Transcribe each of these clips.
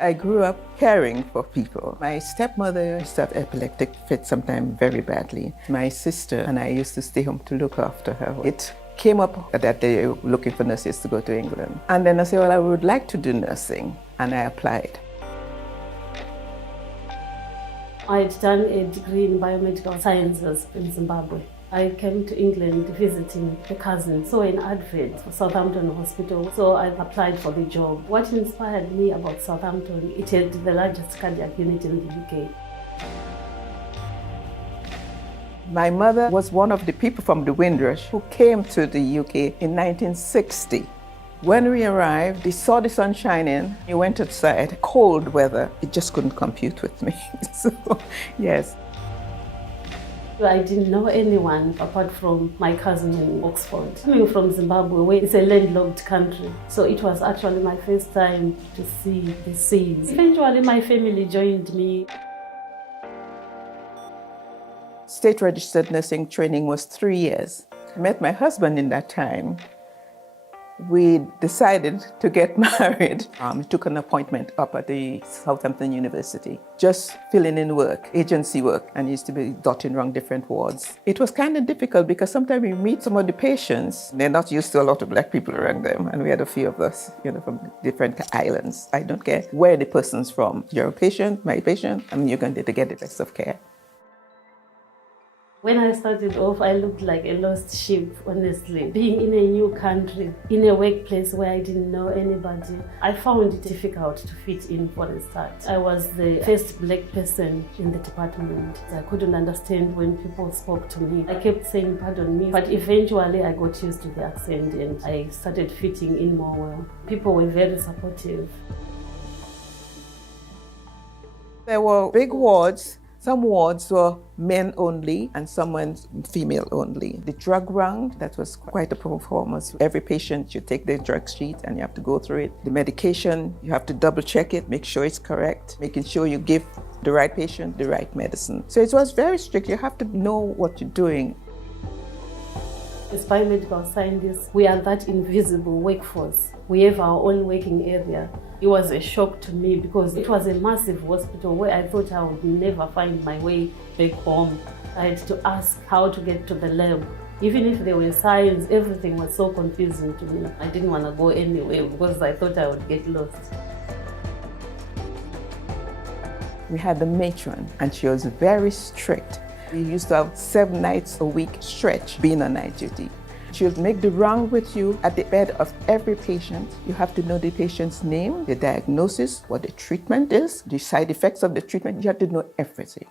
I grew up caring for people. My stepmother used to have epileptic fits sometimes very badly. My sister and I used to stay home to look after her. It came up that they were looking for nurses to go to England. And then I said, well, I would like to do nursing. And I applied. I had done a degree in biomedical sciences in Zimbabwe. I came to England visiting a cousin, saw an advert for Southampton Hospital, so I applied for the job. What inspired me about Southampton, it had the largest cardiac unit in the UK. My mother was one of the people from the Windrush who came to the UK in 1960. When we arrived, they saw the sun shining. We went outside, cold weather. It just couldn't compute with me. So, yes. I didn't know anyone apart from my cousin in Oxford. Coming from Zimbabwe, where it's a landlocked country, so it was actually my first time to see the seas. Eventually, my family joined me. State registered nursing training was 3 years. I met my husband in that time. We decided to get married. We took an appointment up at the Southampton University, just filling in work, agency work, and used to be dotting around different wards. It was kind of difficult because sometimes we meet some of the patients, they're not used to a lot of black people around them, and we had a few of us, from different islands. I don't care where the person's from. You're a patient, my patient, and you're going to get the best of care. When I started off, I looked like a lost sheep, honestly. Being in a new country, in a workplace where I didn't know anybody, I found it difficult to fit in for a start. I was the first black person in the department. I couldn't understand when people spoke to me. I kept saying, pardon me, but eventually I got used to the accent and I started fitting in more well. People were very supportive. There were big wards. Some wards were men only and some were female only. The drug round, that was quite a performance. Every patient, you take their drug sheet and you have to go through it. The medication, you have to double check it, make sure it's correct, making sure you give the right patient the right medicine. So it was very strict. You have to know what you're doing. As biomedical scientists, we are that invisible workforce. We have our own working area. It was a shock to me because it was a massive hospital where I thought I would never find my way back home. I had to ask how to get to the lab. Even if there were signs, everything was so confusing to me. I didn't want to go anywhere because I thought I would get lost. We had the matron and she was very strict. We used to have 7 nights a week stretch being on night duty. She would make the round with you at the bed of every patient. You have to know the patient's name, the diagnosis, what the treatment is, the side effects of the treatment. You have to know everything.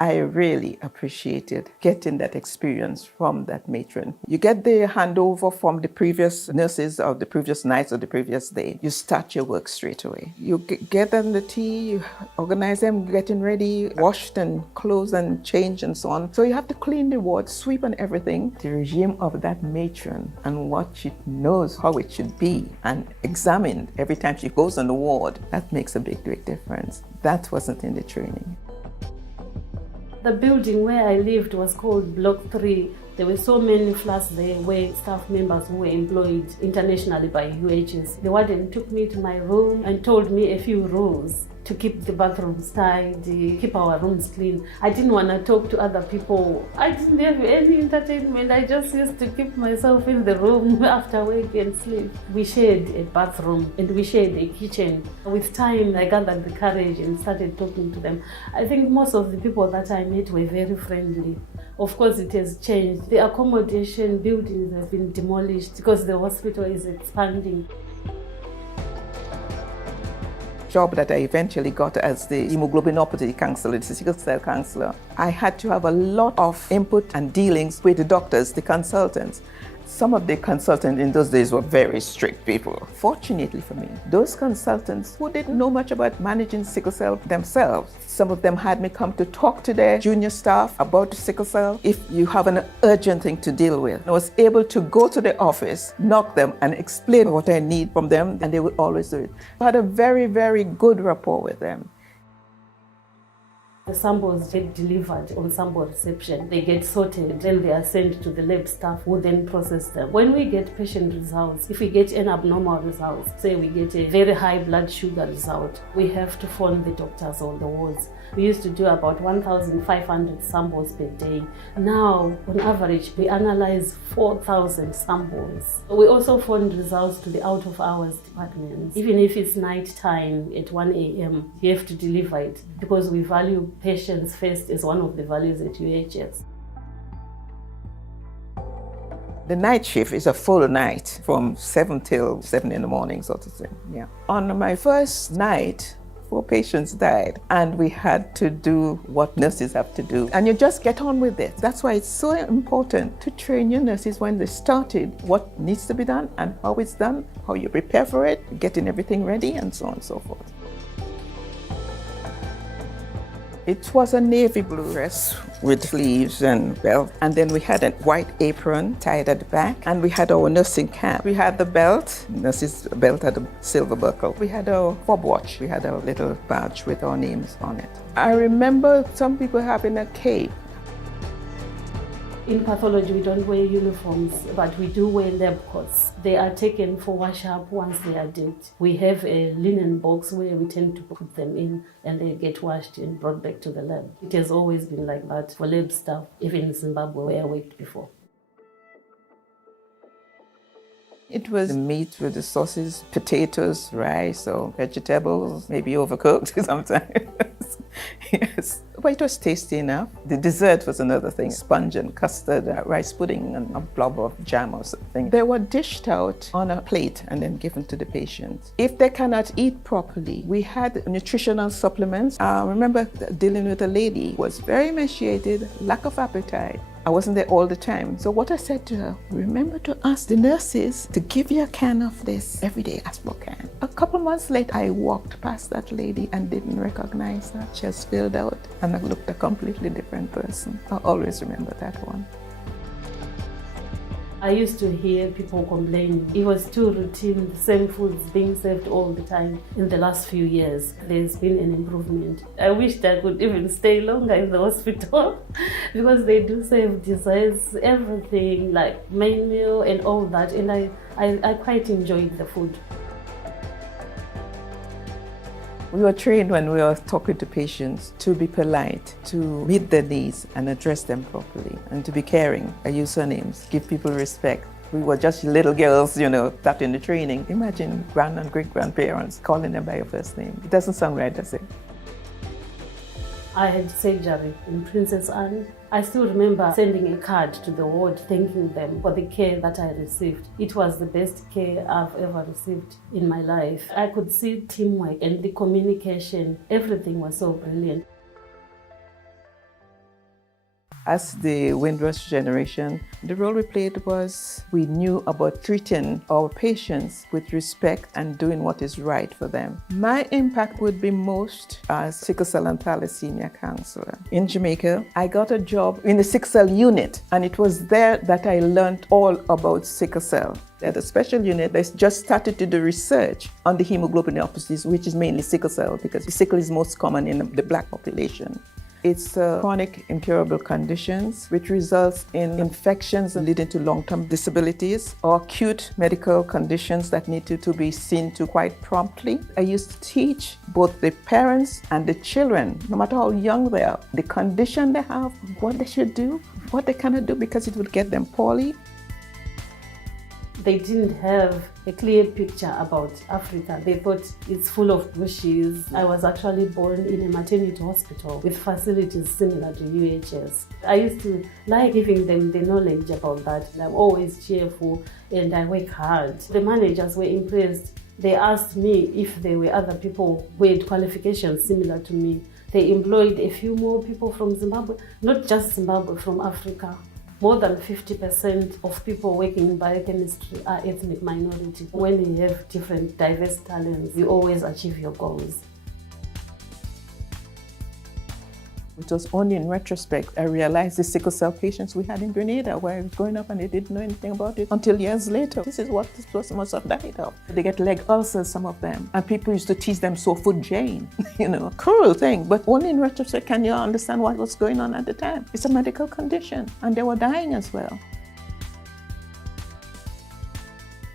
I really appreciated getting that experience from that matron. You get the handover from the previous nurses of the previous nights or the previous day. You start your work straight away. You get them the tea, you organize them, getting ready, washed and clothes and change and so on. So you have to clean the ward, sweep and everything. The regime of that matron and what she knows how it should be and examined every time she goes on the ward, that makes a big difference. That wasn't in the training. The building where I lived was called Block 3. There were so many flats there where staff members who were employed internationally by UHS. The warden took me to my room and told me a few rules to keep the bathrooms tidy, keep our rooms clean. I didn't want to talk to other people. I didn't have any entertainment. I just used to keep myself in the room after work and sleep. We shared a bathroom and we shared a kitchen. With time, I gathered the courage and started talking to them. I think most of the people that I met were very friendly. Of course, it has changed. The accommodation buildings have been demolished because the hospital is expanding. Job that I eventually got as the hemoglobinopathy counselor, the sickle cell counselor, I had to have a lot of input and dealings with the doctors, the consultants. Some of the consultants in those days were very strict people. Fortunately for me, those consultants who didn't know much about managing sickle cell themselves, some of them had me come to talk to their junior staff about the sickle cell. If you have an urgent thing to deal with, I was able to go to the office, knock them and explain what I need from them, and they would always do it. I had a very, very good rapport with them. The samples get delivered on sample reception. They get sorted, then they are sent to the lab staff who then process them. When we get patient results, if we get an abnormal result, say we get a very high blood sugar result, we have to phone the doctors on the wards. We used to do about 1,500 samples per day. Now, on average, we analyze 4,000 samples. We also phone results to the out-of-hours departments. Even if it's night time at 1 a.m., you have to deliver it because we value patients first as one of the values at UHS. The night shift is a full night from 7 till 7 in the morning, sort of thing. Yeah. On my first night, 4 patients died, and we had to do what nurses have to do. And you just get on with it. That's why it's so important to train your nurses when they started, what needs to be done and how it's done, how you prepare for it, getting everything ready, and so on and so forth. It was a navy blue dress with sleeves and belt. And then we had a white apron tied at the back. And we had our nursing cap. We had the belt. Nurse's belt had a silver buckle. We had a fob watch. We had a little badge with our names on it. I remember some people having a cape. In pathology, we don't wear uniforms, but we do wear lab coats. They are taken for wash-up once they are dead. We have a linen box where we tend to put them in, and they get washed and brought back to the lab. It has always been like that for lab staff, even in Zimbabwe where I worked before. It was meat with the sauces, potatoes, rice, or vegetables, maybe overcooked sometimes. Yes, but it was tasty enough. The dessert was another thing, sponge and custard, rice pudding, and a blob of jam or something. They were dished out on a plate and then given to the patient. If they cannot eat properly, we had nutritional supplements. I remember dealing with a lady who was very emaciated, lack of appetite. I wasn't there all the time. So what I said to her, remember to ask the nurses to give you a can of this every day, ask for a can. A couple months later, I walked past that lady and didn't recognize her. She was filled out and I looked a completely different person. I'll always remember that one. I used to hear people complaining. It was too routine, the same foods being served all the time. In the last few years, there's been an improvement. I wished I could even stay longer in the hospital because they do serve desserts, everything, like main meal and all that. And I quite enjoyed the food. We were trained when we were talking to patients to be polite, to meet their needs and address them properly, and to be caring. I use surnames, give people respect. We were just little girls, that in the training. Imagine grand and great-grandparents calling them by your first name. It doesn't sound right, does it? I had surgery in Princess Anne. I still remember sending a card to the ward thanking them for the care that I received. It was the best care I've ever received in my life. I could see teamwork and the communication. Everything was so brilliant. As the Windrush Generation, the role we played was we knew about treating our patients with respect and doing what is right for them. My impact would be most as sickle cell and thalassemia counselor. In Jamaica, I got a job in the sickle cell unit, and it was there that I learned all about sickle cell. They had a special unit that just started to do research on the hemoglobinopathies, which is mainly sickle cell, because sickle is most common in the Black population. It's chronic incurable conditions which results in infections leading to long-term disabilities or acute medical conditions that need to be seen to quite promptly. I used to teach both the parents and the children, no matter how young they are, the condition they have, what they should do, what they cannot do because it would get them poorly. They didn't have a clear picture about Africa. They thought it's full of bushes. I was actually born in a maternity hospital with facilities similar to UHS. I used to like giving them the knowledge about that. I'm always cheerful and I work hard. The managers were impressed. They asked me if there were other people who had qualifications similar to me. They employed a few more people from Zimbabwe, not just Zimbabwe, from Africa. More than 50% of people working in biochemistry are ethnic minority. When you have different diverse talents, you always achieve your goals. It was only in retrospect I realized the sickle cell patients we had in Grenada, where I was growing up and they didn't know anything about it until years later. This is what this person must have died of. They get leg ulcers, some of them, and people used to tease them "sore foot Jane," cruel thing. But only in retrospect can you understand what was going on at the time. It's a medical condition, and they were dying as well.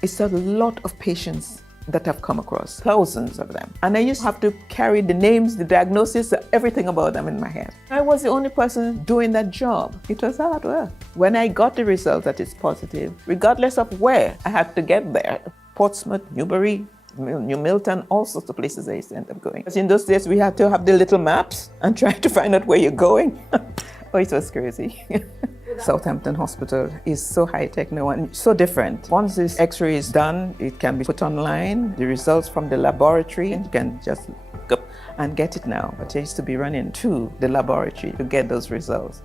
It's a lot of patients that I've come across, thousands of them. And I used to have to carry the names, the diagnosis, everything about them in my head. I was the only person doing that job. It was hard work. When I got the result that it's positive, regardless of where I had to get there, Portsmouth, Newbury, New Milton, all sorts of places I used to end up going. Because in those days, we had to have the little maps and try to find out where you're going. Oh, it was crazy. Southampton Hospital is so high-tech now and so different. Once this X-ray is done, it can be put online. The results from the laboratory, you can just look up and get it now. But I used to be running to the laboratory to get those results.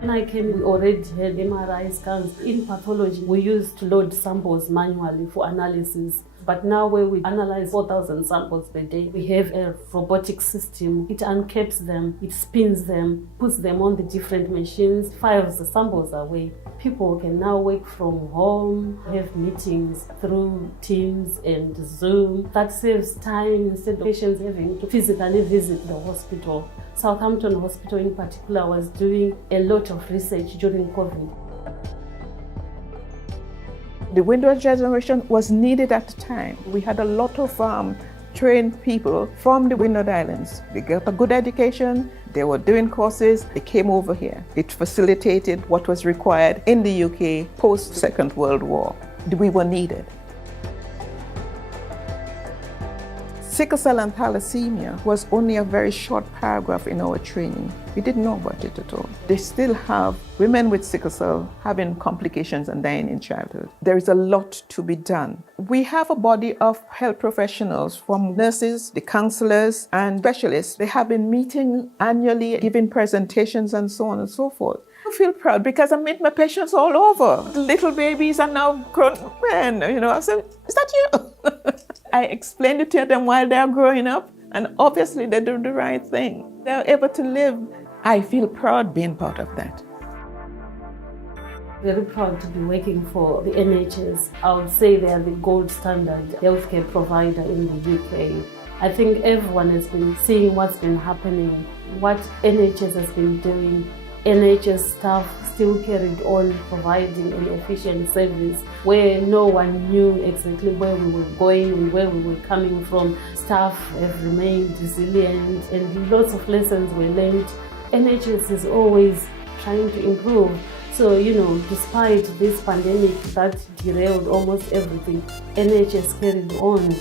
When I came, we already had MRI scans. In pathology, we used to load samples manually for analysis. But now where we analyze 4,000 samples per day, we have a robotic system. It uncaps them, it spins them, puts them on the different machines, files the samples away. People can now work from home, have meetings through Teams and Zoom. That saves time instead of patients having to physically visit the hospital. Southampton Hospital in particular was doing a lot of research during COVID. The Windrush Generation was needed at the time. We had a lot of trained people from the Windward Islands. They got a good education, they were doing courses, they came over here. It facilitated what was required in the UK post-Second World War. We were needed. Sickle cell and thalassemia was only a very short paragraph in our training. We didn't know about it at all. They still have women with sickle cell having complications and dying in childhood. There is a lot to be done. We have a body of health professionals, from nurses, the counselors, and specialists. They have been meeting annually, giving presentations and so on and so forth. I feel proud because I meet my patients all over. The little babies are now grown men. I said, "Is that you?" I explained it to them while they're growing up, and obviously they do the right thing. They're able to live. I feel proud being part of that. Very proud to be working for the NHS. I would say they are the gold standard healthcare provider in the UK. I think everyone has been seeing what's been happening, what NHS has been doing. NHS staff still carried on providing an efficient service where no one knew exactly where we were going and where we were coming from. Staff have remained resilient and lots of lessons were learned. NHS is always trying to improve. So, despite this pandemic that derailed almost everything, NHS carried on.